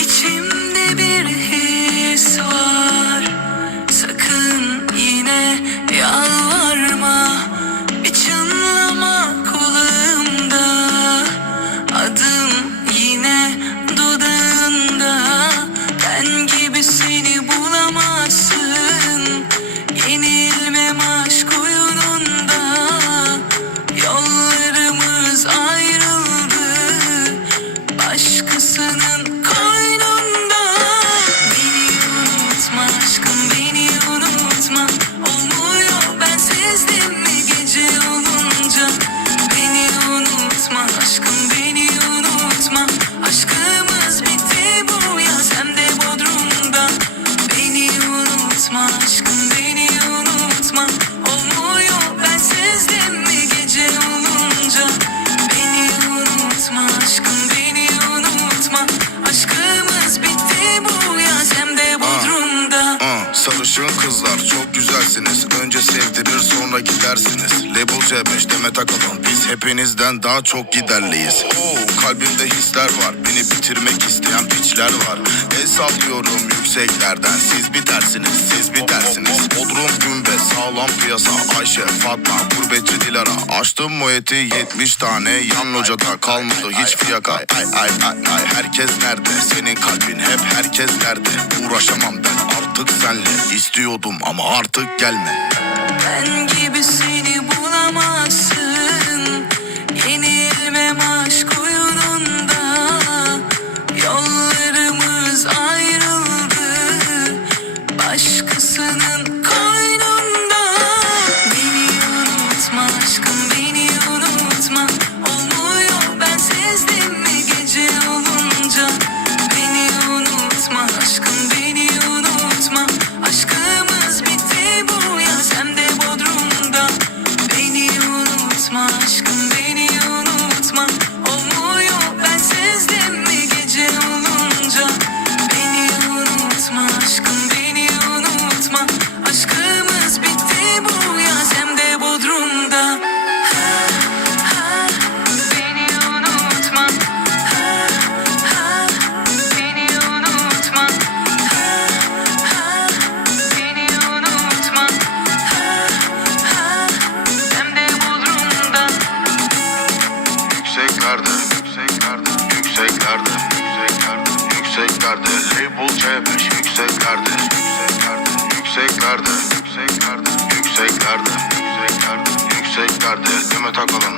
İçimde bir his var. Sakın yine yalvarma sarışın kızlar çok güzelsiniz. Önce sevdirir sonra gidersiniz. Label C5 Demet Akalın Biz hepinizden daha çok giderliyiz. Oo, kalbimde hisler var. Beni bitirmek isteyen piçler var. El sallıyorum yükseklerden. Siz bitersiniz siz bitersiniz Bodrum Gümbez sağlam piyasa. Ayşe Fatma gurbetçi Dilara. Açtım mueti 70 tane Yan locada kalmadı hiç fiyaka. Ay ay ay ay herkes nerede? Senin kalbin hep herkes nerede? Uğraşamam ben artık senle istiyordum ama artık gelme. Ben gibi seni bulamazsın Aşkımız bitti bu yaz hem de Bodrum'da. Beni unutma. Beni unutma. Beni unutma. Hem de Bodrum'da. Yükseklerde, yükseklerde, yükseklerde, label C5, yükseklerde, yükseklerde, yükseklerde, yükseklerde, yükseklerde, yükseklerde, yükseklerde, Demet Akalın.